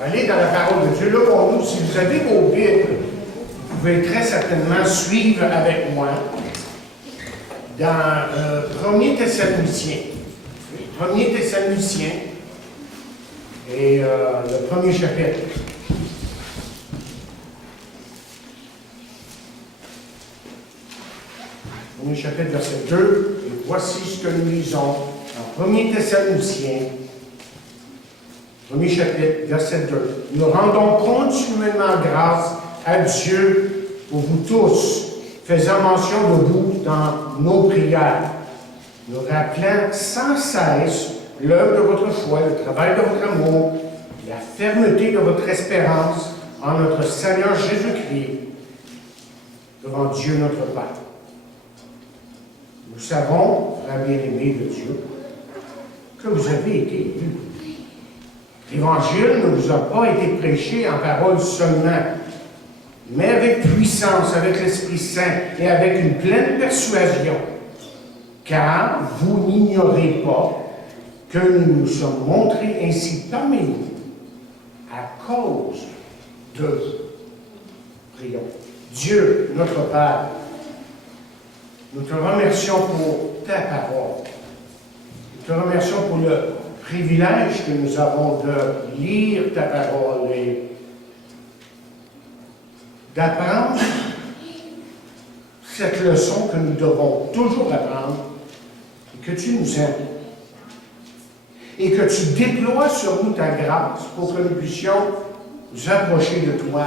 Allez dans la parole de Dieu. Là, pour nous, si vous avez vos Bibles, vous pouvez très certainement suivre avec moi dans 1er Thessaloniciens. 1er Thessaloniciens et le premier chapitre. Premier chapitre, verset 2. Et voici ce que nous lisons en 1er Thessaloniciens. Premier chapitre, verset 2. Nous rendons continuellement grâce à Dieu pour vous tous, faisant mention de vous dans nos prières, nous rappelant sans cesse l'œuvre de votre foi, le travail de votre amour, la fermeté de votre espérance en notre Seigneur Jésus-Christ, devant Dieu notre Père. Nous savons, frères bien-aimés de Dieu, que vous avez été élus. L'Évangile ne vous a pas été prêché en parole seulement, mais avec puissance, avec l'Esprit Saint et avec une pleine persuasion, car vous n'ignorez pas que nous nous sommes montrés ainsi parmi vous à cause de, prions, Dieu, notre Père. Nous te remercions pour ta parole. Nous te remercions pour le privilège que nous avons de lire ta parole et d'apprendre cette leçon que nous devons toujours apprendre et que tu nous aimes et que tu déploies sur nous ta grâce pour que nous puissions nous approcher de toi,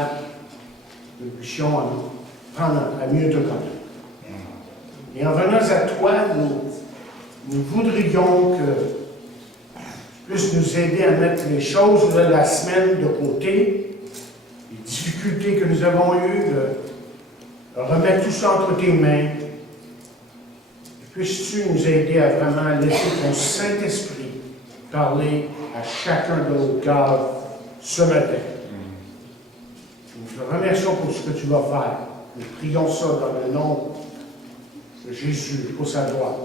que nous puissions prendre à mieux te connaître. Et en venant à toi, nous voudrions que tu puisses nous aider à mettre les choses de la semaine de côté, les difficultés que nous avons eues, de remettre tout ça entre tes mains. Et puisses-tu nous aider à vraiment laisser ton Saint-Esprit parler à chacun de nos cœurs ce matin. Nous te remercions pour ce que tu vas faire. Nous prions ça dans le nom de Jésus, pour sa gloire.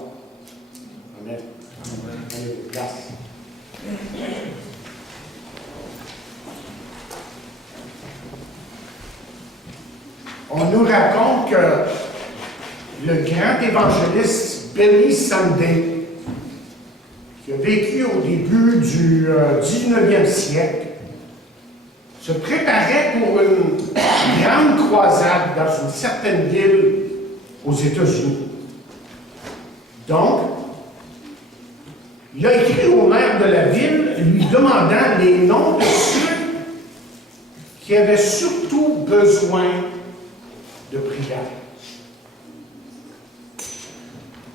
Amen. Amen. Place. On nous raconte que le grand évangéliste Billy Sunday, qui a vécu au début du 19e siècle, se préparait pour une grande croisade dans une certaine ville aux États-Unis. Donc, il a écrit au maire de la ville, lui demandant les noms de ceux qui avaient surtout besoin de prière.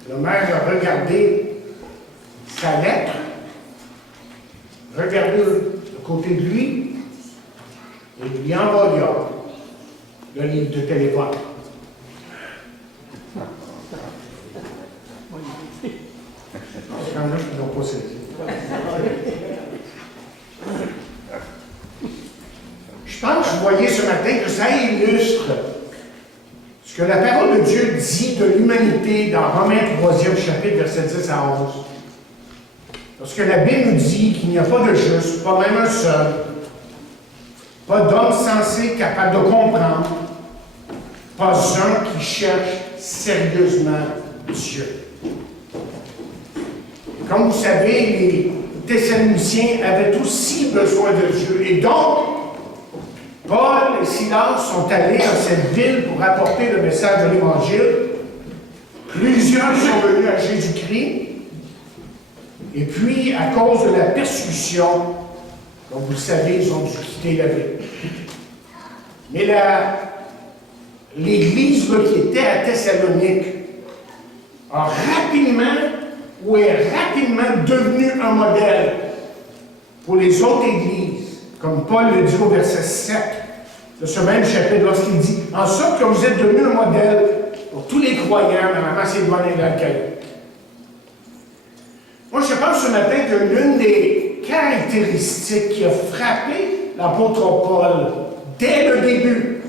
Le maire a regardé sa lettre, regardé de côté de lui, et lui envoya le livre de téléphone. Quand même, ils n'ont pas saisi. Je pense que vous voyez ce matin que ça illustre ce que la parole de Dieu dit de l'humanité dans Romains 3e chapitre, versets 10 à 11. Lorsque la Bible nous dit qu'il n'y a pas de juste, pas même un seul, pas d'homme sensé capable de comprendre, pas un qui cherche sérieusement Dieu. Comme vous savez, les Thessaloniciens avaient aussi besoin de Dieu. Et donc, Paul et Silas sont allés dans cette ville pour apporter le message de l'Évangile. Plusieurs sont venus à Jésus-Christ. Et puis, à cause de la persécution, comme vous le savez, ils ont dû quitter la ville. Mais l'Église qui était à Thessalonique a est rapidement devenu un modèle pour les autres églises, comme Paul le dit au verset 7 de ce même chapitre, lorsqu'il dit « En sorte que vous êtes devenus un modèle pour tous les croyants dans la Macédoine et l'Achaïe. » Moi, je pense ce matin que l'une des caractéristiques qui a frappé l'apôtre Paul dès le début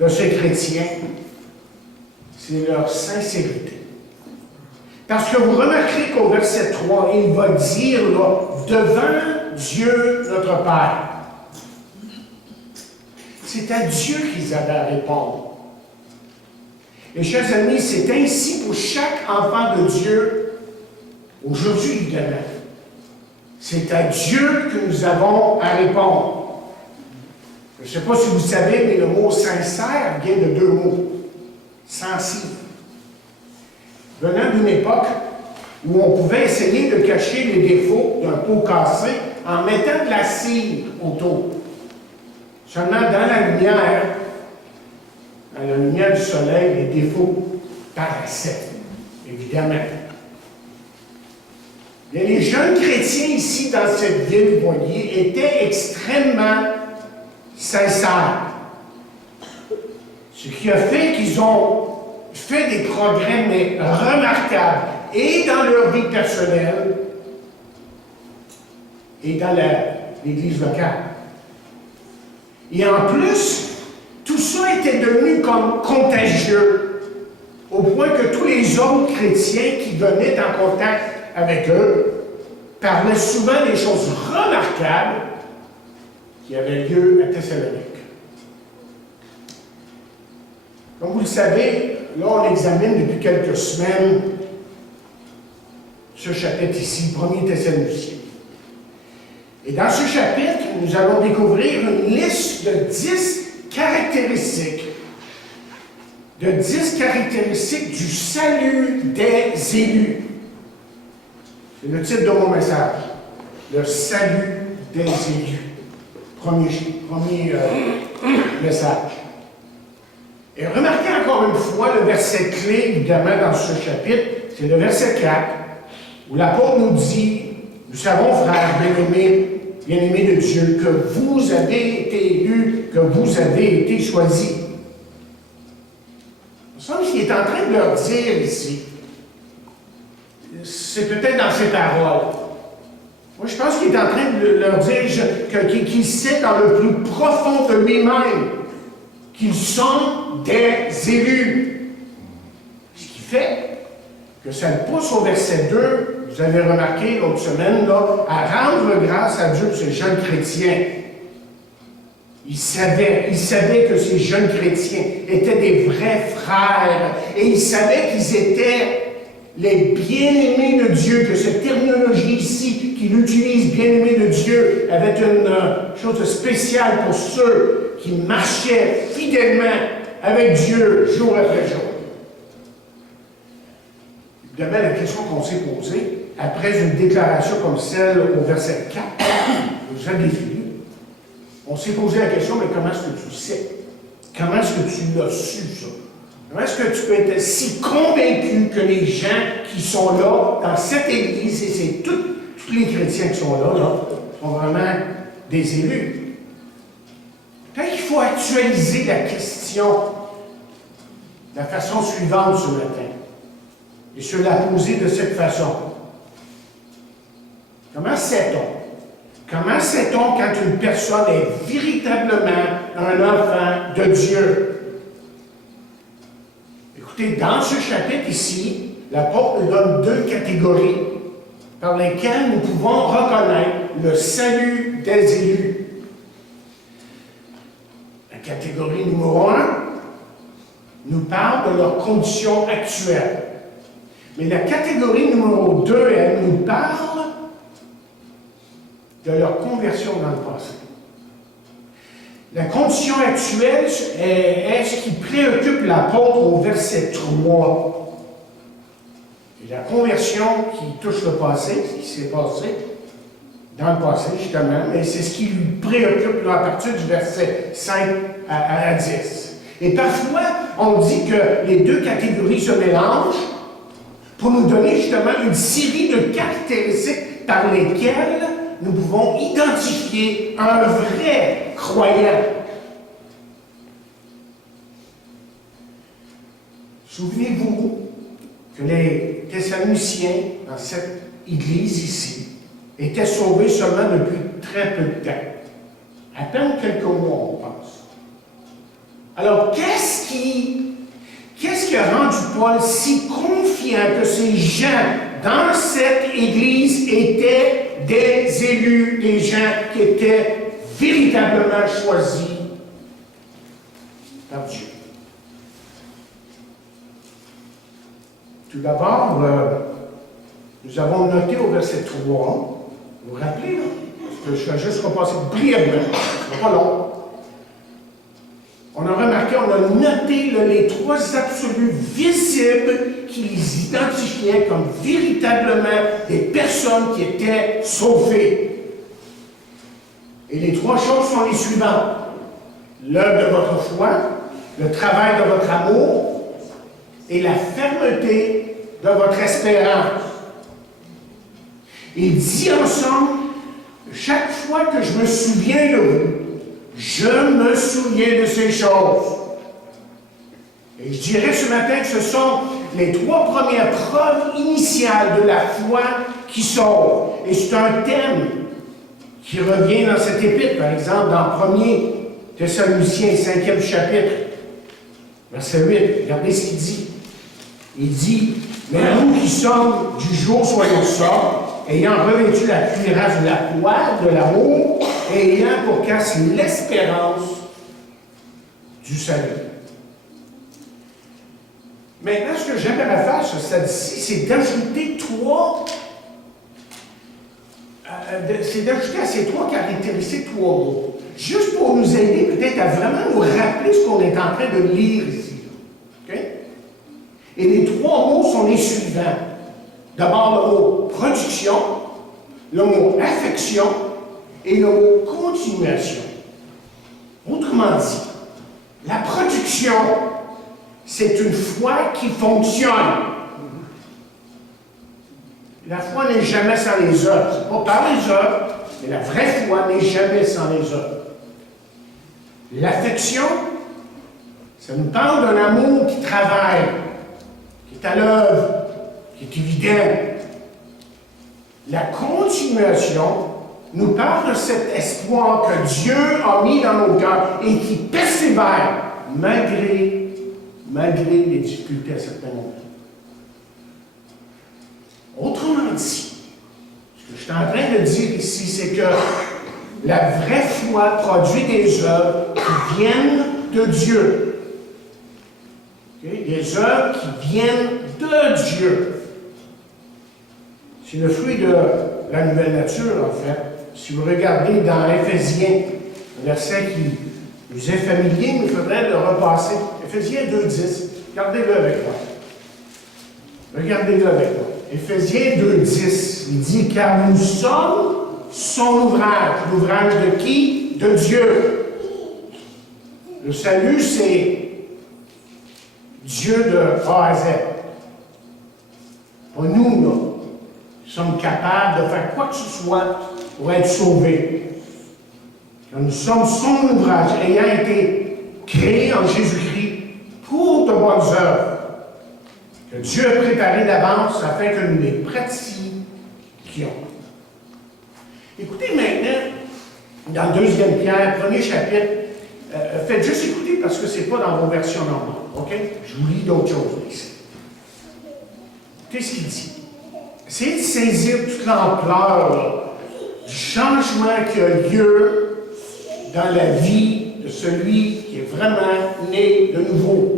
de ces chrétiens, c'est leur sincérité. Parce que vous remarquerez qu'au verset 3, il va dire, là, devant Dieu notre Père. C'est à Dieu qu'ils avaient à répondre. Et chers amis, c'est ainsi pour chaque enfant de Dieu, aujourd'hui évidemment. C'est à Dieu que nous avons à répondre. Je ne sais pas si vous savez, mais le mot sincère vient de deux mots. Sensible. Venant d'une époque où on pouvait essayer de cacher les défauts d'un pot cassé en mettant de la cire autour. Seulement dans la lumière du soleil, les défauts paraissaient, évidemment. Mais les jeunes chrétiens ici dans cette ville, vous voyez, étaient extrêmement sincères. Ce qui a fait qu'ils ont fait des progrès, mais remarquables, et dans leur vie personnelle, et dans l'Église locale. Et en plus, tout ça était devenu comme contagieux, au point que tous les autres chrétiens qui venaient en contact avec eux parlaient souvent des choses remarquables qui avaient lieu à Thessalonique. Comme vous le savez, là on examine depuis quelques semaines ce chapitre ici, 1er Thessaloniciens. Et dans ce chapitre, nous allons découvrir une liste de 10 caractéristiques, du salut des élus. C'est le titre de mon message. Le salut des élus. Premier message. Et remarquez encore une fois le verset clé, évidemment, dans ce chapitre, c'est le verset 4, où l'apôtre nous dit, nous savons, frères bien-aimés de Dieu, que vous avez été élus, que vous avez été choisis. Il me semble qu'il est en train de leur dire ici, c'est peut-être dans ses paroles. Moi, je pense qu'il est en train de leur dire qu'il sait dans le plus profond de lui-même qu'ils sont des élus. Ce qui fait que ça le pousse au verset 2, vous avez remarqué l'autre semaine, là, à rendre grâce à Dieu pour ces jeunes chrétiens. Il savait que ces jeunes chrétiens étaient des vrais frères et il savait qu'ils étaient les bien-aimés de Dieu, que cette terminologie ici qu'il utilise, bien-aimés de Dieu, avait une chose spéciale pour ceux qui marchaient fidèlement avec Dieu jour après jour. Évidemment, la question qu'on s'est posée, après une déclaration comme celle au verset 4, vous avez défini, on s'est posé la question, mais comment est-ce que tu sais? Comment est-ce que tu l'as su, ça? Comment est-ce que tu peux être si convaincu que les gens qui sont là, dans cette Église, et c'est tous les chrétiens qui sont là, sont vraiment des élus? Peut-être qu'il faut actualiser la question de la façon suivante ce matin, et se la poser de cette façon. Comment sait-on? Comment sait-on quand une personne est véritablement un enfant de Dieu? Écoutez, dans ce chapitre ici, l'apôtre nous donne deux catégories par lesquelles nous pouvons reconnaître le salut des élus. La catégorie numéro 1 nous parle de leur condition actuelle. Mais la catégorie numéro 2, elle nous parle de leur conversion dans le passé. La condition actuelle est ce qui préoccupe l'apôtre au verset 3. Et la conversion qui touche le passé, ce qui s'est passé dans le passé, justement, mais c'est ce qui lui préoccupe là, à partir du verset 5 à 10. Et parfois, on dit que les deux catégories se mélangent pour nous donner justement une série de caractéristiques par lesquelles nous pouvons identifier un vrai croyant. Souvenez-vous que les Thessaloniciens, dans cette église ici, étaient sauvés seulement depuis très peu de temps. À peine quelques mois, on pense. Alors, qu'est-ce qui a rendu Paul si confiant que ces gens dans cette église étaient des élus, des gens qui étaient véritablement choisis par Dieu. Tout d'abord, nous avons noté au verset 3, vous vous rappelez, là? Parce que je vais juste repasser brièvement, ce ne sera pas long. On a remarqué, on a noté là, les trois absolus visibles qui les identifiaient comme véritablement des personnes qui étaient sauvées. Et les trois choses sont les suivantes. L'œuvre de votre foi, le travail de votre amour et la fermeté de votre espérance. Il dit ensemble, chaque fois que je me souviens de vous, je me souviens de ces choses. Et je dirais ce matin que ce sont les trois premières preuves initiales de la foi qui sauvent. Et c'est un thème qui revient dans cette épître, par exemple, dans 1er Thessaloniciens, 5e chapitre, verset 8. Regardez ce qu'il dit. Il dit, « Mais nous qui sommes du jour soyons sobres, ayant revêtu la cuirasse de la foi, de l'amour, et ayant pour casque l'espérance du salut. » Maintenant, ce que j'aimerais faire sur celle-ci, c'est d'ajouter à ces trois caractéristiques trois mots. Juste pour nous aider peut-être à vraiment nous rappeler ce qu'on est en train de lire ici. Okay? Et les trois mots sont les suivants. D'abord le mot production, le mot affection et le mot continuation. Autrement dit, la production, c'est une foi qui fonctionne. La foi n'est jamais sans les œuvres. Ce n'est pas par les œuvres, mais la vraie foi n'est jamais sans les œuvres. L'affection, ça nous parle d'un amour qui travaille, qui est à l'œuvre, qui est évident. La continuation nous parle de cet espoir que Dieu a mis dans nos cœurs et qui persévère malgré les difficultés à certains moments. Autrement dit, ce que je suis en train de dire ici, c'est que la vraie foi produit des œuvres qui viennent de Dieu. Okay? Des œuvres qui viennent de Dieu. C'est le fruit de la nouvelle nature, en fait. Si vous regardez dans Éphésiens, un verset qui nous est familier, mais il faudrait le repasser. Éphésiens 2,10. Regardez-le avec moi. Regardez-le avec moi. Éphésiens 2,10. Il dit, car nous sommes son ouvrage. L'ouvrage de qui? De Dieu. Le salut, c'est Dieu de A à Z. Pas nous, là. Nous sommes capables de faire quoi que ce soit pour être sauvés. Car nous sommes son ouvrage, ayant été créé en Jésus-Christ pour de bonnes œuvres, que Dieu a préparées d'avance afin que nous les pratiquions. Écoutez maintenant, dans 2 Pierre, 1er chapitre, faites juste écouter parce que ce n'est pas dans vos versions normales. OK? Je vous lis d'autres choses ici. Qu'est-ce qu'il dit? Essayez de saisir toute l'ampleur du changement qui a lieu dans la vie de celui qui est vraiment né de nouveau.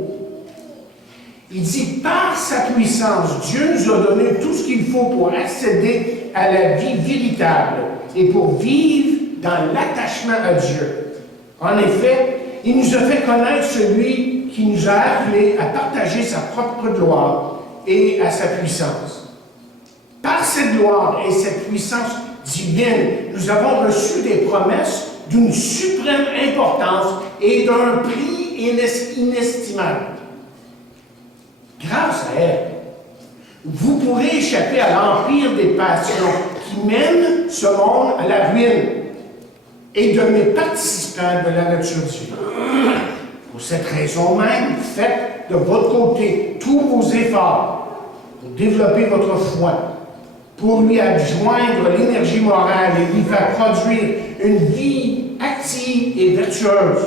Il dit, par sa puissance, Dieu nous a donné tout ce qu'il faut pour accéder à la vie véritable et pour vivre dans l'attachement à Dieu. En effet, il nous a fait connaître celui qui nous a appelés à partager sa propre gloire et à sa puissance. Par cette gloire et cette puissance divine, nous avons reçu des promesses d'une suprême importance et d'un prix inestimable. Grâce à elle, vous pourrez échapper à l'empire des passions qui mènent ce monde à la ruine et devenir participants de la nature divine. Pour cette raison même, faites de votre côté tous vos efforts pour développer votre foi, pour lui adjoindre l'énergie morale et lui faire produire une vie active et vertueuse.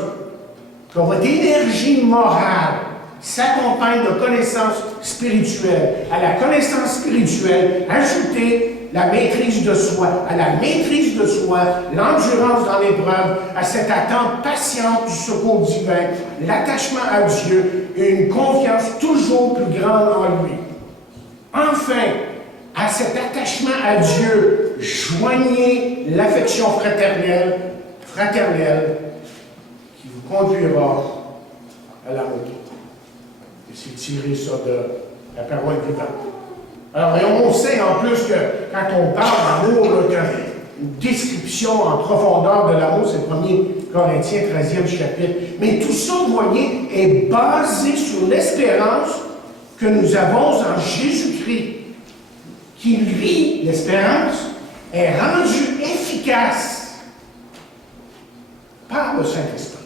Que votre énergie morale s'accompagne de connaissances spirituelles. À la connaissance spirituelle, ajoutez la maîtrise de soi. À la maîtrise de soi, l'endurance dans l'épreuve, à cette attente patiente du secours divin, l'attachement à Dieu et une confiance toujours plus grande en lui. Enfin, à cet attachement à Dieu, joignez l'affection fraternelle qui vous conduira à l'amour. Et c'est tiré ça de la parole vivante. Alors, et on sait en plus que quand on parle d'amour, une description en profondeur de l'amour, c'est le 1er Corinthiens, 13e chapitre. Mais tout ça, vous voyez, est basé sur l'espérance que nous avons en Jésus-Christ, qui, lui, l'espérance, est rendue efficace par le Saint-Esprit.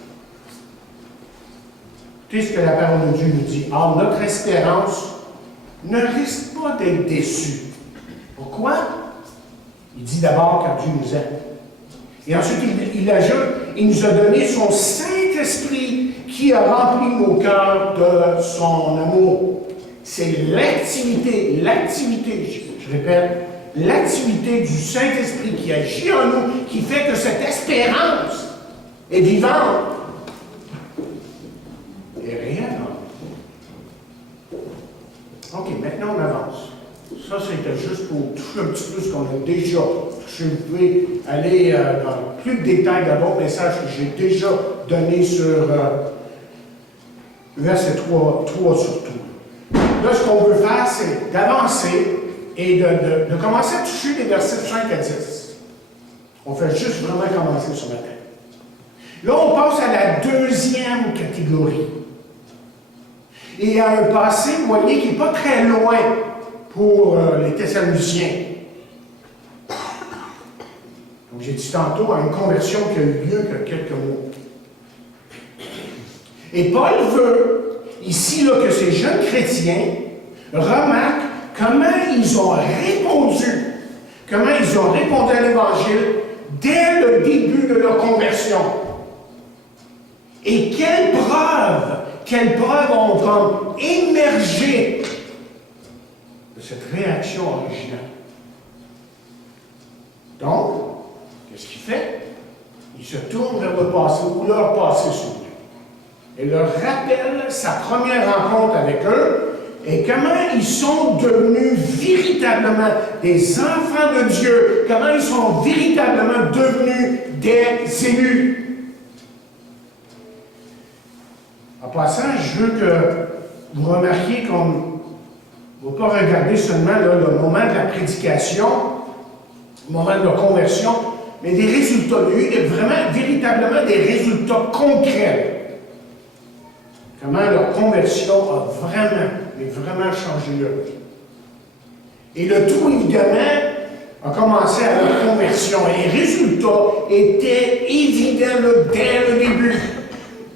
Tu sais ce que la parole de Dieu nous dit. Or, notre espérance ne risque pas d'être déçue. Pourquoi? Il dit d'abord car Dieu nous aime. Et ensuite, il ajoute, il nous a donné son Saint-Esprit qui a rempli nos cœurs de son amour. C'est l'activité, je répète, l'activité du Saint-Esprit qui agit en nous, qui fait que cette espérance est vivante et réelle. OK, maintenant on avance. Ça, c'était juste pour toucher un petit peu ce qu'on a déjà touché. Vous pouvez aller dans plus de détails dans d'autres messages que j'ai déjà donnés sur verset 3 surtout. Là, ce qu'on veut faire, c'est d'avancer et de commencer à toucher les versets 5 à 10. On fait juste vraiment commencer ce matin. Là, on passe à la deuxième catégorie. Et à un passé, vous voyez, qui n'est pas très loin pour les Thessaloniciens. Donc, j'ai dit tantôt, à une conversion qui a eu lieu il y a quelques mois. Et Paul veut, ici, là, que ces jeunes chrétiens remarquent comment ils ont répondu à l'Évangile dès le début de leur conversion. Et quelles preuves ont comme émergé de cette réaction originale. Donc, qu'est-ce qu'il fait? Il se tourne vers le passé, ou leur passé souverain, et leur rappelle sa première rencontre avec eux, et comment ils sont devenus véritablement des enfants de Dieu, comment ils sont véritablement devenus des élus. En passant, je veux que vous remarquiez qu'on ne va pas regarder seulement là, le moment de la prédication, le moment de la conversion, mais des résultats. Il y a eu vraiment, véritablement des résultats concrets. Comment leur conversion a vraiment changé leur vie. Et le tout, évidemment, a commencé à leur conversion. Et les résultats étaient évidents là, dès le début.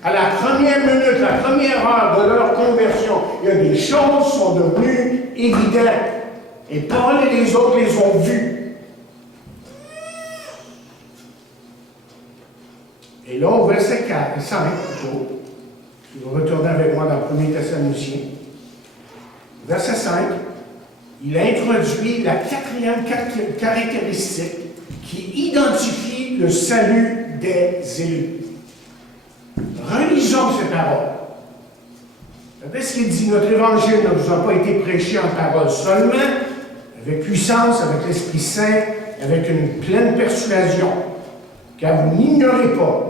À la première minute, la première heure de leur conversion, il y a des choses qui sont devenues évidentes. Et Paul et les autres les ont vues. Et là, au verset 5, plutôt, je vais retourner avec moi dans le 1er Thessaloniciens. Verset 5, il introduit la quatrième caractéristique qui identifie le salut des élus. Relisons ces paroles. Regardez ce qu'il dit, notre évangile ne vous a pas été prêché en parole seulement, avec puissance, avec l'Esprit Saint, avec une pleine persuasion, car vous n'ignorez pas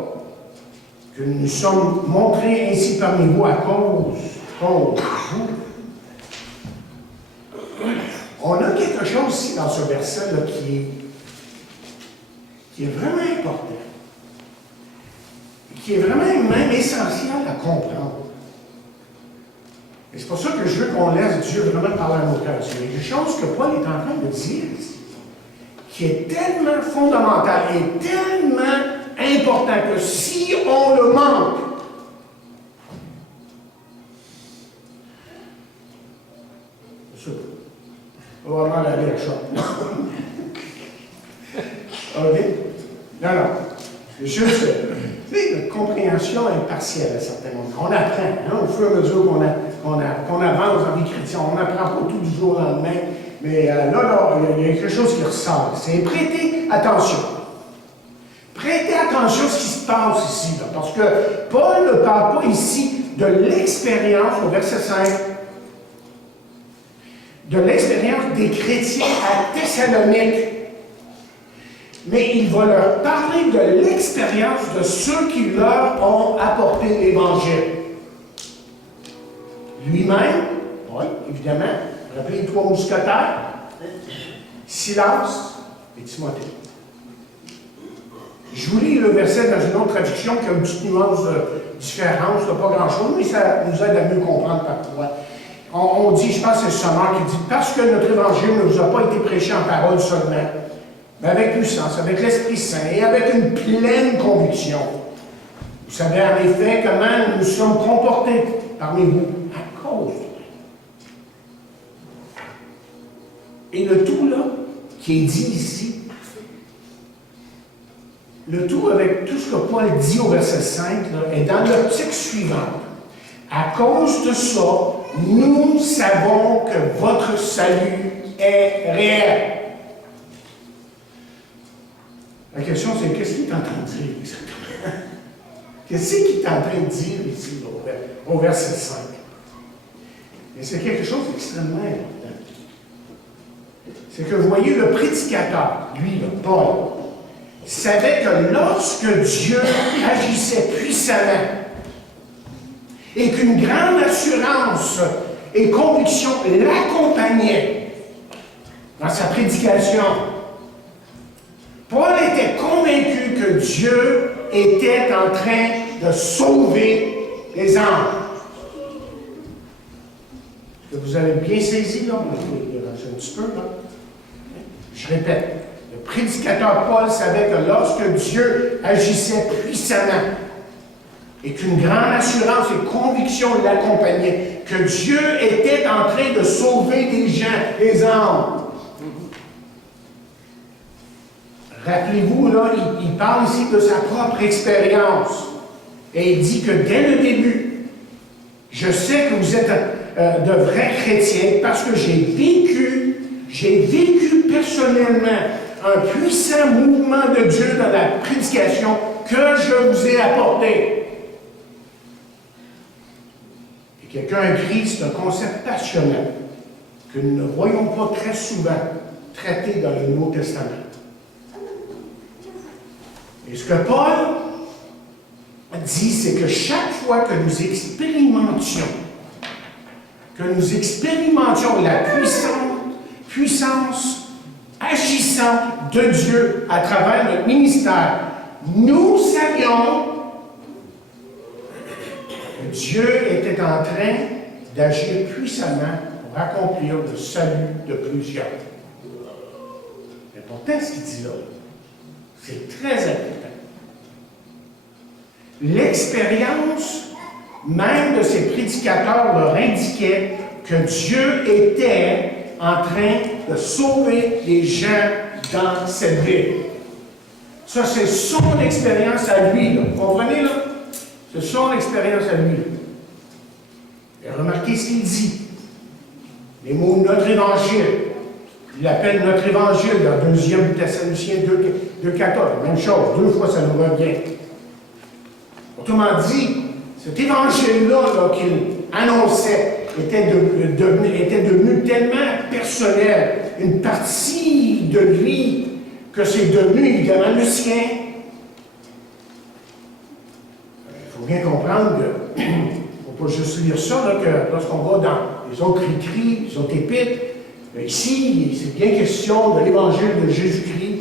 que nous nous sommes montrés ainsi parmi vous à cause de vous. On a quelque chose ici dans ce verset-là qui est vraiment important, qui est vraiment même essentiel à comprendre. Et c'est pour ça que je veux qu'on laisse Dieu vraiment parler à nos cœurs. Il y a des choses que Paul est en train de dire ici, qui est tellement fondamental et tellement important que si on le manque, on va vraiment aller à la OK? Non. C'est juste, notre compréhension est partielle à certains moments. On apprend, hein, au fur et à mesure qu'on avance dans les chrétiens. On n'apprend pas tout du jour au lendemain. Mais là, il y a quelque chose qui ressort. C'est prêtez attention. Prêtez attention à ce qui se passe ici, là, parce que Paul ne parle pas ici de l'expérience, au verset 5, de l'expérience des chrétiens à Thessalonique, mais il va leur parler de l'expérience de ceux qui leur ont apporté l'Évangile. Lui-même, oui, évidemment, rappelez les 3 mousquetaires, Silas et Timothée. Je vous lis le verset dans une autre traduction qui a une petite nuance de différence, pas grand-chose, mais ça nous aide à mieux comprendre pourquoi. On dit, je pense que c'est le Sommeur qui dit, parce que notre Évangile ne vous a pas été prêché en parole seulement, mais avec puissance, avec l'Esprit Saint et avec une pleine conviction. Vous savez en effet comment nous nous sommes comportés parmi vous à cause. Et le tout là, qui est dit ici, le tout avec tout ce que Paul dit au verset 5, là, est dans l'optique suivante. À cause de ça, nous savons que votre salut est réel. La question, c'est qu'est-ce qu'il est en train de dire exactement? Qu'est-ce qu'il est en train de dire ici, là, au verset 5? Et c'est quelque chose d'extrêmement important. C'est que vous voyez, le prédicateur, lui, là, Paul, savait que lorsque Dieu agissait puissamment et qu'une grande assurance et conviction l'accompagnaient dans sa prédication, Paul était convaincu que Dieu était en train de sauver les âmes. Est-ce que vous avez bien saisi, là? Un petit peu, là. Je répète. Le prédicateur Paul savait que lorsque Dieu agissait puissamment et qu'une grande assurance et conviction l'accompagnaient, que Dieu était en train de sauver des gens, des âmes. Rappelez-vous, là, il parle ici de sa propre expérience. Et il dit que dès le début, je sais que vous êtes de vrais chrétiens parce que j'ai vécu personnellement un puissant mouvement de Dieu dans la prédication que je vous ai apporté. Et quelqu'un a écrit, c'est un concept passionnant que nous ne voyons pas très souvent traité dans le Nouveau Testament. Et ce que Paul dit, c'est que chaque fois que nous expérimentions la puissance agissante de Dieu à travers notre ministère, nous savions que Dieu était en train d'agir puissamment pour accomplir le salut de plusieurs. C'est important ce qu'il dit là. C'est très important. L'expérience même de ces prédicateurs leur indiquait que Dieu était en train de sauver les gens dans cette ville. Ça, c'est son expérience à lui. Là. Vous comprenez, là? C'est son expérience à lui. Et remarquez ce qu'il dit. Les mots « notre évangile ». Il appelle notre évangile dans 2 Thessaloniciens 2,14. Même chose, 2 fois ça nous revient. Autrement dit, cet évangile-là qu'il annonçait était devenu tellement personnel, une partie de lui, que c'est devenu évidemment le sien. Il faut bien comprendre que, il ne faut pas juste lire ça, là, que lorsqu'on va dans les autres écrits, les autres épîtres, ici, c'est bien question de l'évangile de Jésus-Christ,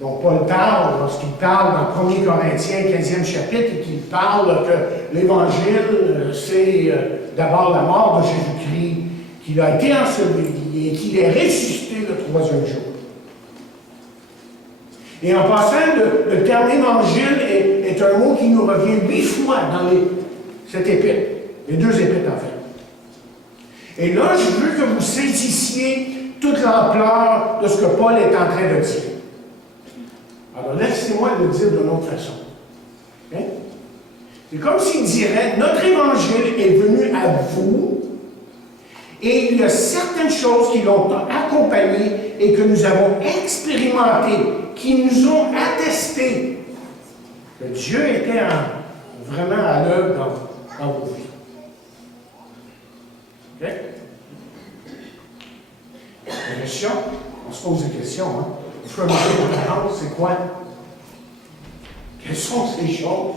dont Paul parle lorsqu'il parle dans 1 Corinthiens, 15e chapitre, et qu'il parle que l'évangile, c'est d'abord la mort de Jésus-Christ, qu'il a été enseveli et qu'il est ressuscité le 3e jour. Et en passant, le terme évangile est un mot qui nous revient 8 fois dans cette épître, les 2 épîtres en fait. Et là, je veux que vous saisissiez toute l'ampleur de ce que Paul est en train de dire. Alors, laissez-moi le dire d'une autre façon. Okay? C'est comme s'il dirait, notre évangile est venu à vous, Et il y a certaines choses qui l'ont accompagné et que nous avons expérimentées, qui nous ont attesté que Dieu était vraiment à l'œuvre dans vos vies. OK? La question, on se pose des questions, hein? Le feu de parole, c'est quoi? Quelles sont ces choses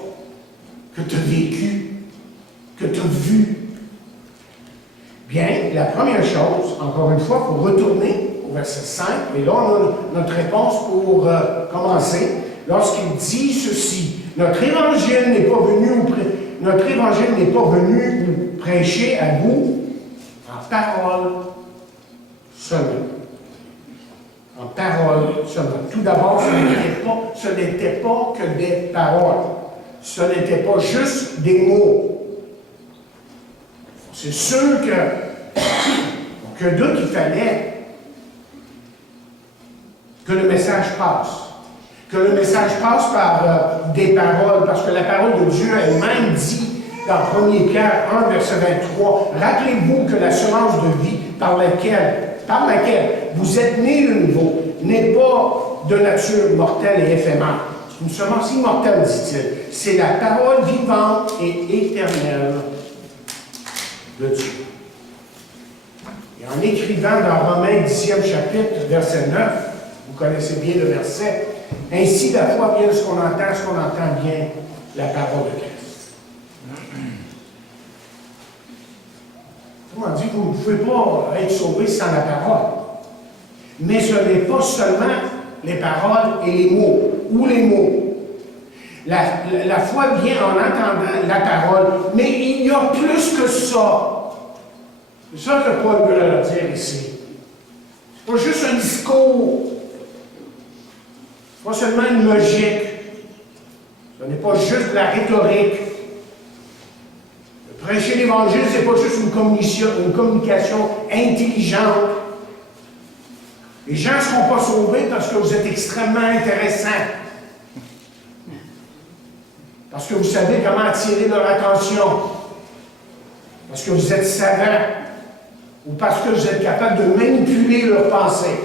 que tu as vécues, que tu as vues? Bien, la première chose, encore une fois, pour retourner au verset 5, et là on a notre réponse pour commencer, lorsqu'il dit ceci, notre évangile n'est pas venu vous prêcher à vous en parole seulement. En parole seulement. Tout d'abord, ce n'était pas que des paroles. Ce n'était pas juste des mots. C'est sûr que doute, il fallait que le message passe. Que le message passe par des paroles, parce que la parole de Dieu elle-même dit dans 1 Pierre 1, verset 23, « Rappelez-vous que la semence de vie par laquelle vous êtes nés de nouveau n'est pas de nature mortelle et éphémère. C'est une semence immortelle, dit-il. C'est la parole vivante et éternelle de Dieu. » Et en écrivant dans Romains 10e chapitre, verset 9, vous connaissez bien le verset, « Ainsi la foi vient de ce qu'on entend bien la parole de Christ. » Autrement dit, vous ne pouvez pas être sauvé sans la parole. Mais ce n'est pas seulement les paroles et les mots, ou les mots. La foi vient en entendant la parole, mais il y a plus que ça. C'est ça que Paul veut leur dire ici. C'est pas juste un discours. C'est pas seulement une logique. Ce n'est pas juste de la rhétorique. Prêcher l'Évangile, ce n'est pas juste une communication intelligente. Les gens ne seront pas sauvés parce que vous êtes extrêmement intéressants. Parce que vous savez comment attirer leur attention. Parce que vous êtes savants. Ou parce que vous êtes capable de manipuler leurs pensées.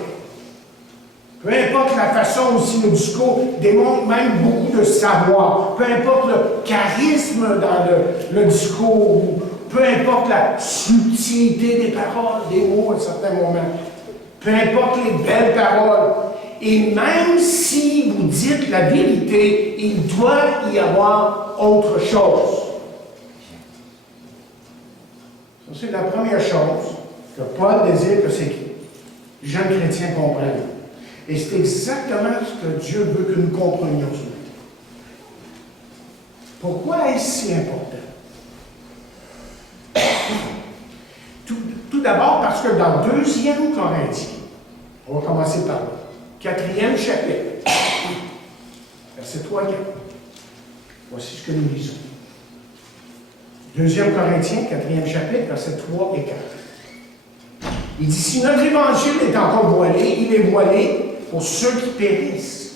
Peu importe la façon aussi, le discours démontre même beaucoup de savoir. Peu importe le charisme dans le discours, peu importe la subtilité des paroles, des mots à certains moments. Peu importe les belles paroles. Et même si vous dites la vérité, il doit y avoir autre chose. Ça, c'est la première chose que Paul désire que ces jeunes chrétiens comprennent. Et c'est exactement ce que Dieu veut que nous comprenions. Pourquoi est-ce si important? Tout d'abord parce que dans 2e Corinthiens, on va commencer par là, 4e chapitre, verset 3 et 4. Voici ce que nous lisons. 2e Corinthiens, 4e chapitre, verset 3 et 4. Il dit, si notre évangile est encore voilé, il est voilé pour ceux qui périssent,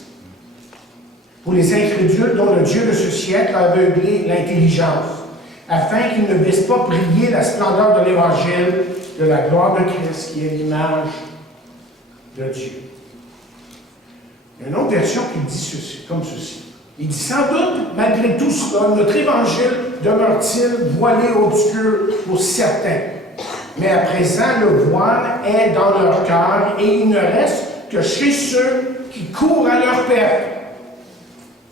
pour les incrédules dont le Dieu de ce siècle a aveuglé l'intelligence, afin qu'ils ne vissent pas briller la splendeur de l'Évangile de la gloire de Christ, qui est l'image de Dieu. Il y a une autre version qui dit ceci, comme ceci. Il dit, sans doute, malgré tout cela, notre Évangile demeure-t-il voilé obscur pour certains. Mais à présent, le voile est dans leur cœur et il ne reste que chez ceux qui courent à leur perte.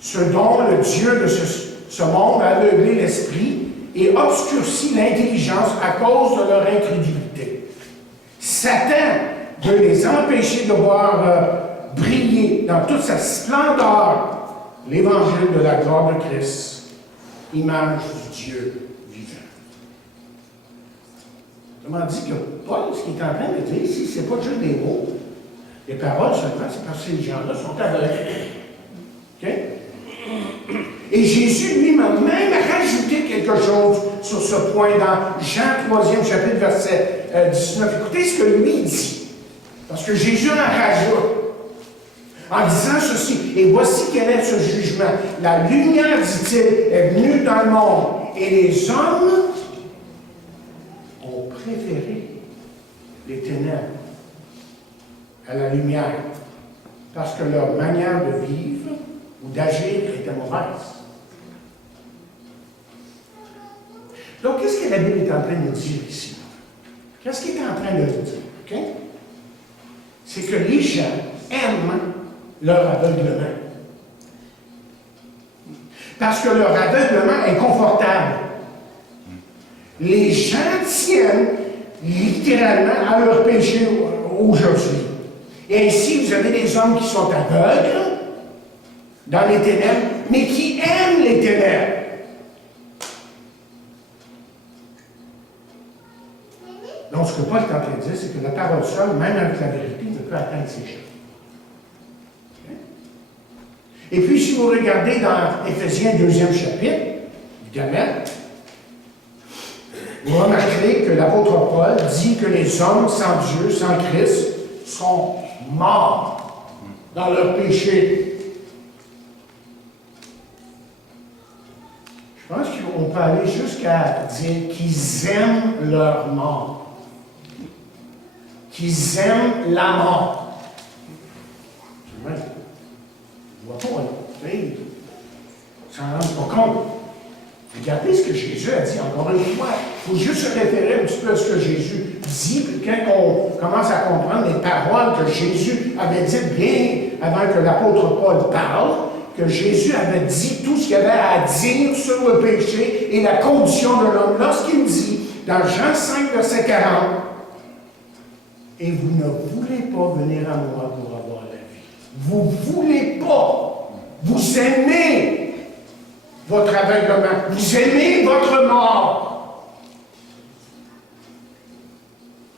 Ceux dont le Dieu de ce monde a aveuglé l'esprit et obscurci l'intelligence à cause de leur incrédulité. Satan veut les empêcher de voir briller dans toute sa splendeur l'évangile de la gloire de Christ, image du Dieu vivant. Autrement dit que Paul, ce qu'il est en train de dire ici, ce n'est pas juste des mots, des paroles seulement, c'est parce que ces gens-là sont aveugles. OK? Et Jésus lui-même a rajouté quelque chose sur ce point dans Jean 3e chapitre, verset 19. Écoutez ce que lui dit. Parce que Jésus en rajoute. En disant ceci, et voici quel est ce jugement. La lumière, dit-il, est venue dans le monde, et les hommes ont préféré les ténèbres à la lumière, parce que leur manière de vivre ou d'agir était mauvaise. Donc, qu'est-ce que la Bible est en train de nous dire ici? Qu'est-ce qu'il est en train de nous dire? Okay? C'est que les gens aiment leur aveuglement. Parce que leur aveuglement est confortable. Les gens tiennent littéralement à leur péché aujourd'hui. Et ainsi, vous avez des hommes qui sont aveugles dans les ténèbres, mais qui aiment les ténèbres. Donc, ce que Paul est en train de dire, c'est que la parole seule, même avec la vérité, ne peut atteindre ces gens. Okay? Et puis, si vous regardez dans Éphésiens 2e chapitre, évidemment, vous remarquerez que l'apôtre Paul dit que les hommes sans Dieu, sans Christ, sont morts dans leur péché. Je pense qu'on peut aller jusqu'à dire qu'ils aiment leur mort. Qu'ils aiment la mort. Je ne vois pas, là. Ça n'en rend pas compte. Regardez ce que Jésus a dit, encore une fois. Il faut juste se référer un petit peu à ce que Jésus dit, puis quand on commence à comprendre les paroles que Jésus avait dites bien avant que l'apôtre Paul parle, que Jésus avait dit tout ce qu'il avait à dire sur le péché et la condition de l'homme. Lorsqu'il dit, dans Jean 5, verset 40, « Et vous ne voulez pas venir à moi pour avoir la vie. Vous ne voulez pas. Vous aimez votre aveuglement. Vous aimez votre mort. »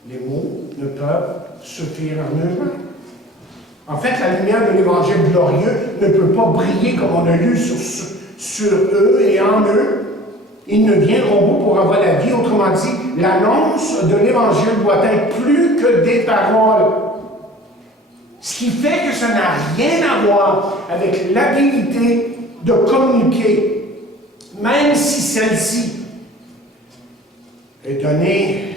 Les mots ne peuvent suffire en eux-mêmes. En fait, la lumière de l'Évangile glorieux ne peut pas briller comme on a lu sur eux et en eux. Ils ne viendront pas pour avoir la vie. Autrement dit, l'annonce de l'Évangile doit être plus que des paroles. Ce qui fait que ça n'a rien à voir avec l'habilité de communiquer, même si celle-ci est donnée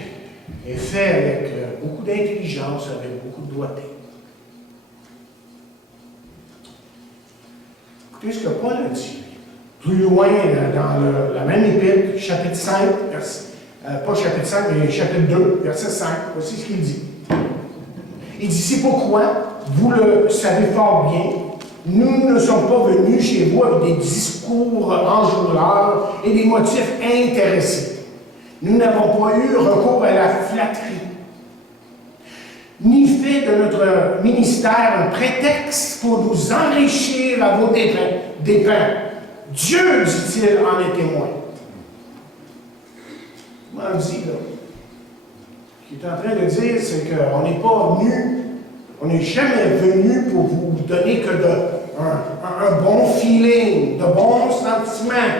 et faite avec beaucoup d'intelligence, avec beaucoup de doigté. Écoutez ce que Paul a dit. Plus loin, dans la même épître, chapitre 5, pas chapitre 5, mais chapitre 2, verset 5, voici ce qu'il dit. Il dit, c'est pourquoi, vous le savez fort bien, nous ne sommes pas venus chez vous avec des discours enjôleurs et des motifs intéressés. Nous n'avons pas eu recours à la flatterie, ni fait de notre ministère un prétexte pour nous enrichir à vos dépens. Dieu, dit-il, en est témoin. Comment dit, là? Ce qu'il est en train de dire, c'est qu'on n'est pas venu, on n'est jamais venu pour vous donner que un bon feeling, de bons sentiments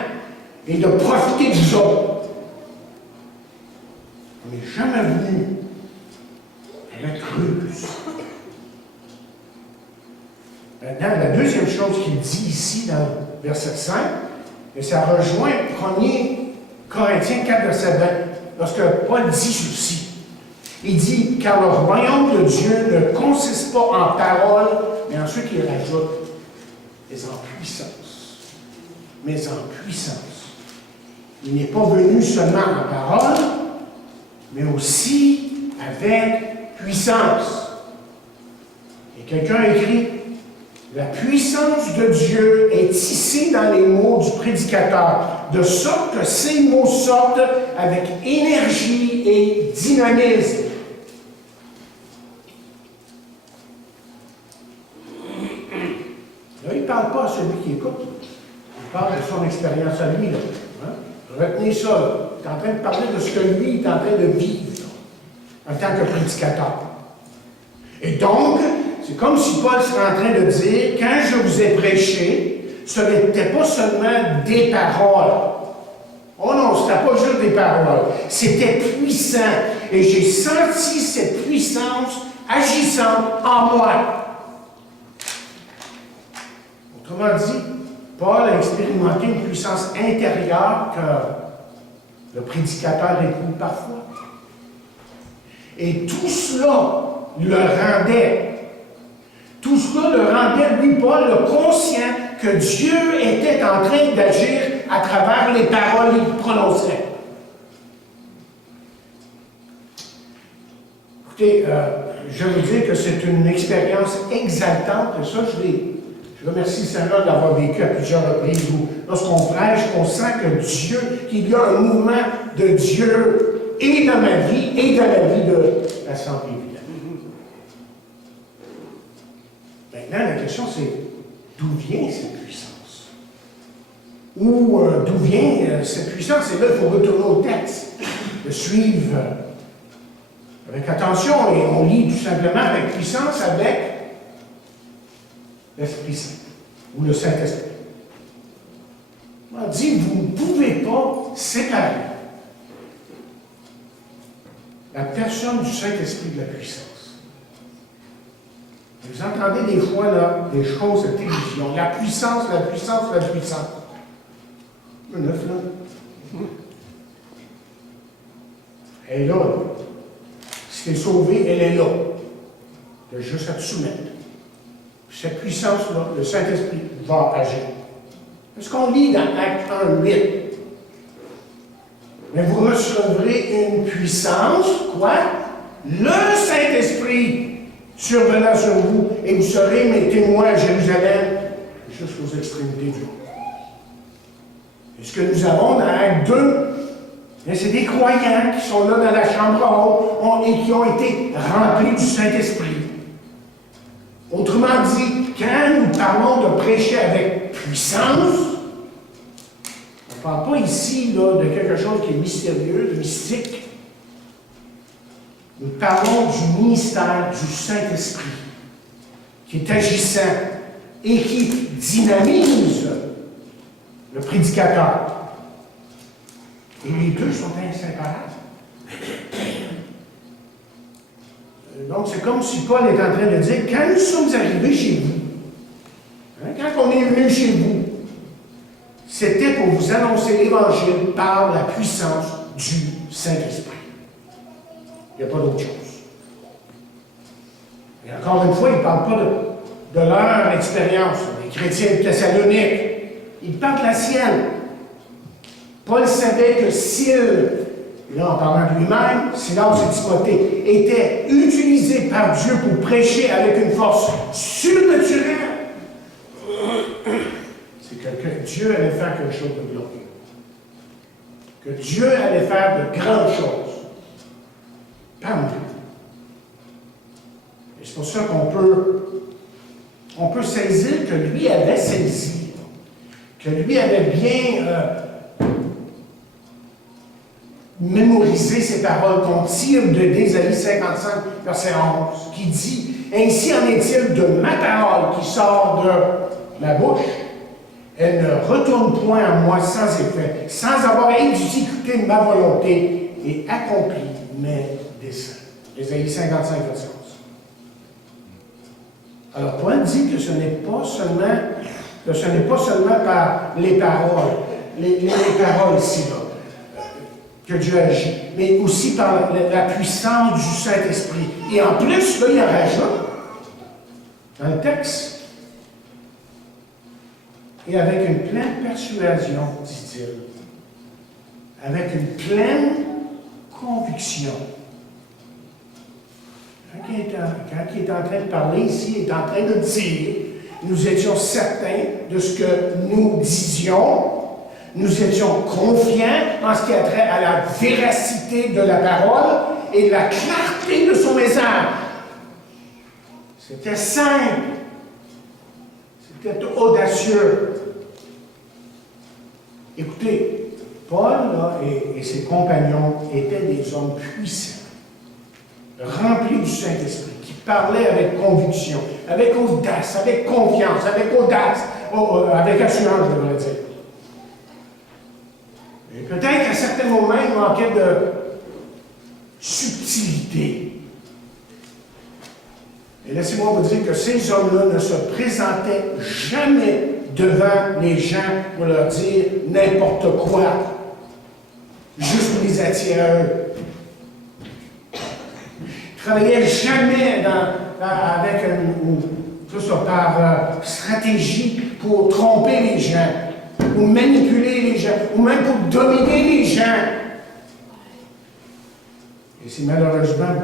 et de profiter des autres. On n'est jamais venu avec ruse. Maintenant, la deuxième chose qu'il dit ici dans verset 5, et ça rejoint 1er Corinthiens 4, verset 20, lorsque Paul dit ceci. Il dit, car le royaume de Dieu ne consiste pas en paroles, mais ensuite il rajoute, mais en puissance. Mais en puissance. Il n'est pas venu seulement en parole, mais aussi avec puissance. Et quelqu'un a écrit, la puissance de Dieu est tissée dans les mots du prédicateur, de sorte que ces mots sortent avec énergie et dynamisme. Là, il ne parle pas à celui qui écoute. Il parle de son expérience à lui. Là. Hein? Retenez ça. Là. Il est en train de parler de ce que lui est en train de vivre là, en tant que prédicateur. Et donc, c'est comme si Paul serait en train de dire, quand je vous ai prêché, ce n'était pas seulement des paroles. Oh non, ce n'était pas juste des paroles. C'était puissant. Et j'ai senti cette puissance agissante en moi. Autrement dit, Paul a expérimenté une puissance intérieure que le prédicateur éprouve parfois. Et tout cela le rendait. Tout cela le rendait, lui, Paul, le conscient que Dieu était en train d'agir à travers les paroles qu'il prononçait. Écoutez, je veux dire que c'est une expérience exaltante, et ça, je remercie le Seigneur d'avoir vécu à plusieurs reprises où, lorsqu'on prêche, on sent que Dieu, qu'il y a un mouvement de Dieu et dans ma vie et dans la vie de la santé vivante. Maintenant, la question c'est d'où vient cette puissance? Ou d'où vient cette puissance? Et là, il faut retourner au texte, le suivre avec attention, et on lit tout simplement avec puissance avec l'Esprit Saint, ou le Saint-Esprit. On dit, vous ne pouvez pas séparer la personne du Saint-Esprit de la puissance. Vous entendez des fois là, des choses de télévision. La puissance, la puissance, la puissance. Le neuf, là. Elle est là. Si tu es sauvé, elle est là. Tu as juste à te soumettre. Cette puissance-là, le Saint-Esprit va agir. C'est ce qu'on lit dans Acte 1:8. Mais vous recevrez une puissance, quoi? Le Saint-Esprit survenant sur vous, et vous serez mes témoins à Jérusalem, jusqu'aux extrémités du monde. Et ce que nous avons dans Acte 2, c'est des croyants qui sont là dans la chambre haute et qui ont été remplis du Saint-Esprit. Autrement dit, quand nous parlons de prêcher avec puissance, on ne parle pas ici là, de quelque chose qui est mystérieux, de mystique. Nous parlons du ministère du Saint-Esprit, qui est agissant et qui dynamise le prédicateur. Et les deux sont inséparables. Donc, c'est comme si Paul est en train de dire, quand nous sommes arrivés chez vous, quand on est venu chez vous, c'était pour vous annoncer l'Évangile par la puissance du Saint-Esprit. Il n'y a pas d'autre chose. Et encore une fois, il ne parle pas de leur expérience, les chrétiens de Thessalonique. Il parle de la sienne. Paul savait que s'il, là en parlant de lui-même, Silas et Timothée, était utilisé par Dieu pour prêcher avec une force surnaturelle, c'est que Dieu allait faire quelque chose de glorieux. Que Dieu allait faire de grandes choses. Parmi nous. Et c'est pour ça qu'on peut saisir que lui avait saisi, que lui avait bien mémorisé ces paroles qu'on tire d'Ésaïe 55, verset 11, qui dit « Ainsi en est-il de ma parole qui sort de ma bouche. Elle ne retourne point à moi sans effet, sans avoir exécuté ma volonté et accompli mes desseins. » Ésaïe 55, verset 11. Alors, Paul dit que ce n'est pas seulement par les paroles, les paroles ici, là, que Dieu agit, mais aussi par la puissance du Saint-Esprit. Et en plus, là, il en rajoute dans le texte. Et avec une pleine persuasion, dit-il, avec une pleine conviction. Quand il est en train de parler ici, il est en train de dire, nous étions certains de ce que nous disions, nous étions confiants en ce qui a trait à la véracité de la parole et la clarté de son message. C'était simple, c'était audacieux. Écoutez, Paul là, et ses compagnons étaient des hommes puissants, remplis du Saint-Esprit, qui parlaient avec conviction, avec audace, avec confiance, avec assurance, je devrais dire. Et peut-être qu'à certains moments, il manquait de subtilité. Et laissez-moi vous dire que ces hommes-là ne se présentaient jamais devant les gens pour leur dire n'importe quoi, juste pour les attirer à eux. ne travaillait jamais avec par stratégie pour tromper les gens, ou manipuler les gens, ou même pour dominer les gens. Et c'est malheureusement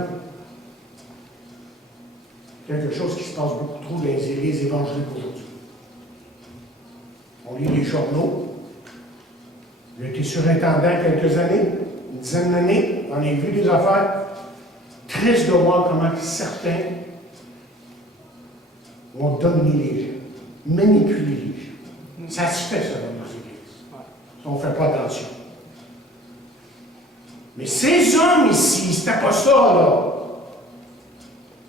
quelque chose qui se passe beaucoup trop dans les églises évangéliques aujourd'hui. On lit les journaux. J'ai été surintendant quelques années, une dizaine d'années, on a vu des affaires. Triste de voir comment certains vont dominer les gens, manipuler les gens. Ça se fait, ça, dans nos églises. On ne fait pas attention. Mais ces hommes ici, c'était pas ça, là.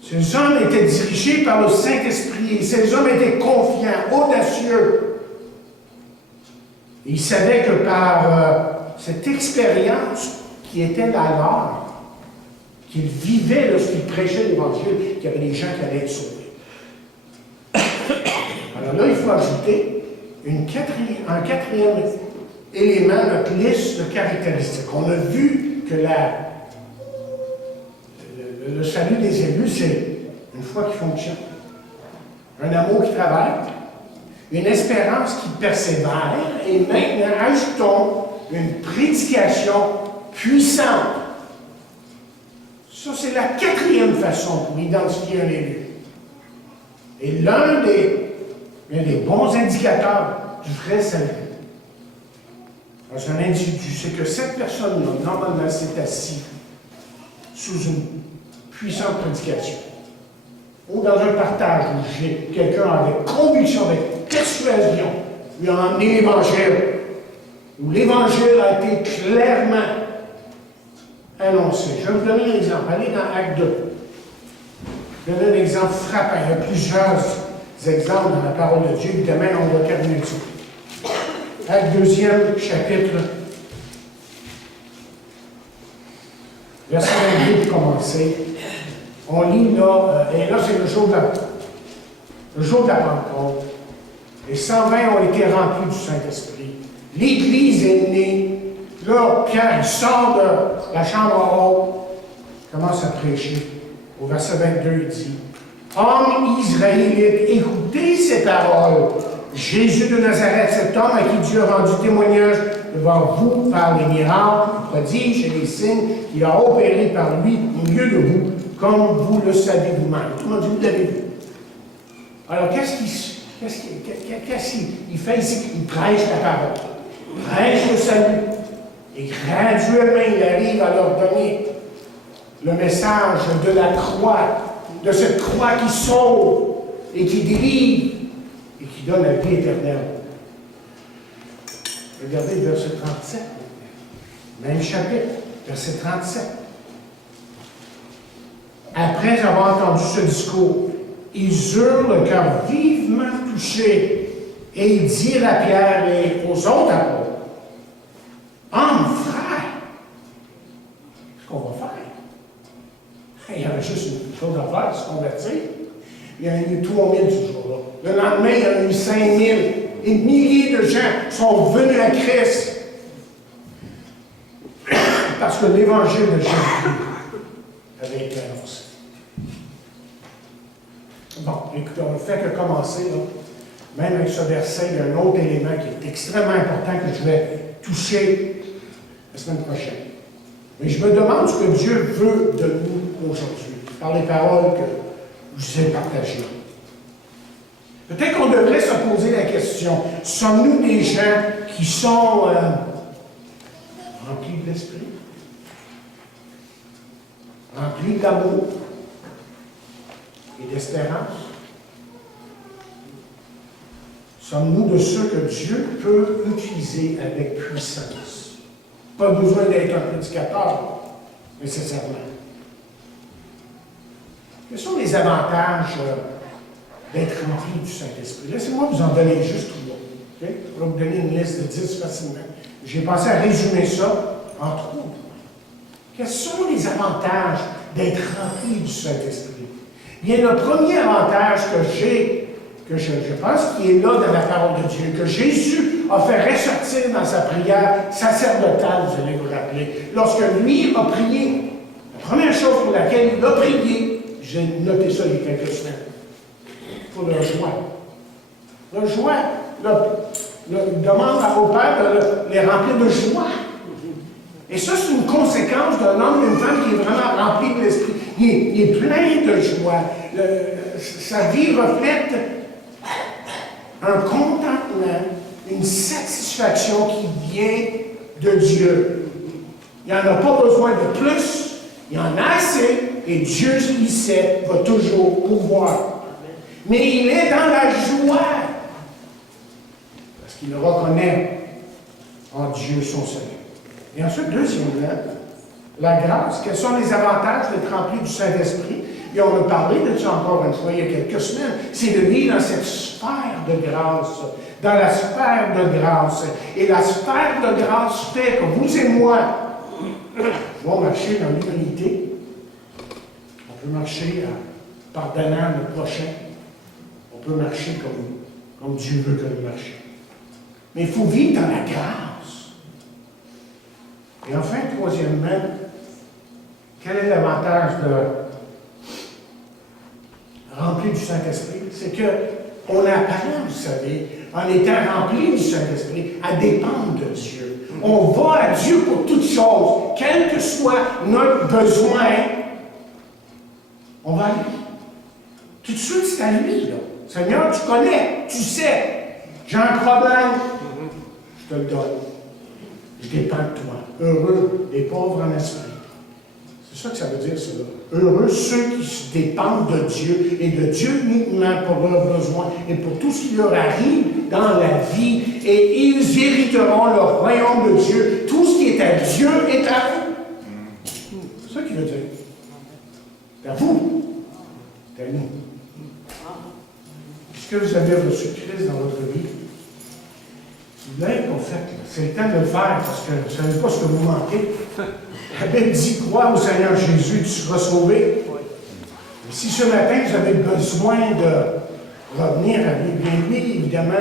Ces hommes étaient dirigés par le Saint-Esprit. Et ces hommes étaient confiants, audacieux. Et ils savaient que par cette expérience qui était la leur, qu'ils vivaient lorsqu'ils prêchaient l'Évangile, qu'il y avait des gens qui allaient être sauvés. Alors là, il faut ajouter un quatrième élément de notre liste de caractéristiques. On a vu que le salut des élus, c'est une foi qui fonctionne, un amour qui travaille, une espérance qui persévère, et maintenant, ajoutons une prédication puissante. Ça, c'est la quatrième façon pour identifier un élu. Et l'un des bons indicateurs du vrai salut dans un individu, c'est que cette personne-là, normalement, s'est assise sous une puissante prédication. Ou dans un partage où j'ai quelqu'un avec conviction, avec persuasion, lui a emmené l'Évangile, où l'Évangile a été clairement annoncé. Je vais vous donner un exemple. Allez dans Acte 2. Je vais donner un exemple frappant. Il y a plusieurs exemples dans la parole de Dieu. Évidemment, on va terminer dessus. Acte 2e, chapitre, verset 22 pour commencer. On lit là, et là c'est le jour de la Pentecôte. Les 120 ont été remplis du Saint-Esprit. L'Église est née. Là, Pierre sort de la chambre haute, commence à prêcher. Au verset 22, il dit, « Hommes israélites, écoutez ces paroles. Jésus de Nazareth, cet homme à qui Dieu a rendu témoignage devant vous par les miracles, les prodiges et les signes qu'il a opérés par lui au milieu de vous, comme vous le savez vous-même. » Tout le monde dit, vous l'avez vu. Alors, qu'est-ce qu'il fait ici? Il prêche la parole. Il prêche le salut. Et graduellement, il arrive à leur donner le message de la croix, de cette croix qui sauve et qui délivre et qui donne la vie éternelle. Regardez le verset 37. Même chapitre, verset 37. Après avoir entendu ce discours, ils eurent le cœur vivement touché et ils dirent à Pierre et aux autres apôtres, « Hommes, frères, qu'est-ce qu'on va faire? » Il y avait juste une chose à faire, se convertir. Il y en a eu 3000 ce jour-là. Le lendemain, il y en a eu 5000. Des milliers de gens sont venus à Christ. Parce que l'évangile de Jésus avait été annoncé. Bon, écoutez, on ne fait que commencer, là. Même avec ce verset, il y a un autre élément qui est extrêmement important que je vais toucher la semaine prochaine. Mais je me demande ce que Dieu veut de nous aujourd'hui, par les paroles que je vous ai partagées. Peut-être qu'on devrait se poser la question, sommes-nous des gens qui sont remplis de l'esprit, remplis d'amour et d'espérance? Sommes-nous de ceux que Dieu peut utiliser avec puissance? Pas besoin d'être un prédicateur, nécessairement. Quels sont les avantages d'être rempli du Saint-Esprit? Laissez-moi vous en donner juste trois. Okay? Je vais vous donner une liste de 10 facilement. J'ai pensé à résumer ça en 3 points. Quels sont les avantages d'être rempli du Saint-Esprit? Bien, le premier avantage que je pense qui est là dans la parole de Dieu, que Jésus a fait ressortir dans sa prière sacerdotale, vous allez vous rappeler, lorsque lui a prié, la première chose pour laquelle il a prié, j'ai noté ça il y a quelques semaines, pour le joie. Le joie, il demande au Père de les remplir de joie. Et ça, c'est une conséquence d'un homme et d'une femme qui est vraiment rempli de l'esprit. Il est plein de joie. Sa vie reflète un contentement, une satisfaction qui vient de Dieu. Il n'en a pas besoin de plus, il en a assez, et Dieu, il sait, va toujours pouvoir. Mais il est dans la joie, parce qu'il reconnaît en Dieu son salut. Et ensuite, deuxièmement, la grâce. Quels sont les avantages d'être rempli du Saint-Esprit? Et on a parlé de ça encore une fois il y a quelques semaines. C'est de vivre dans cette sphère de grâce. Dans la sphère de grâce. Et la sphère de grâce fait que vous et moi pouvons marcher dans l'humanité. On peut marcher en pardonnant le prochain. On peut marcher comme Dieu veut que nous marchions. Mais il faut vivre dans la grâce. Et enfin, troisièmement, quel est l'avantage de rempli du Saint-Esprit? C'est qu'on apprend, vous savez, en étant rempli du Saint-Esprit, à dépendre de Dieu. On va à Dieu pour toutes choses, quel que soit notre besoin, on va à lui. Tout de suite, c'est à lui, là. Seigneur, tu connais, tu sais, j'ai un problème, je te le donne. Je dépends de toi. Heureux les pauvres en esprit. C'est ça que ça veut dire, cela. Heureux ceux qui dépendent de Dieu et de Dieu uniquement pour leurs besoins et pour tout ce qui leur arrive dans la vie. Et ils hériteront le royaume de Dieu. Tout ce qui est à Dieu est à eux. C'est ça qu'il veut dire. C'est à vous. C'est à nous. Est-ce que vous avez reçu Christ dans votre vie? Vous l'avez pas fait. C'est le temps de le faire parce que vous ne savez pas ce que vous manquez. La Bible dit, crois au Seigneur Jésus, tu seras sauvé. Mais si ce matin, vous avez besoin de revenir à lui, bien lui, évidemment,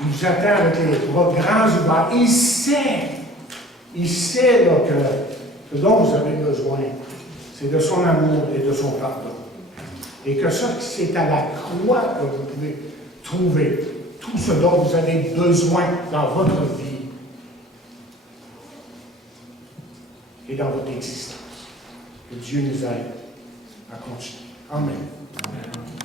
il vous attend avec les bras grands ouverts. Il sait là, que ce dont vous avez besoin, c'est de son amour et de son pardon. Et que ça, c'est à la croix que vous pouvez trouver tout ce dont vous avez besoin dans votre vie. Et dans votre existence. Que Dieu nous aide à continuer. Amen. Amen.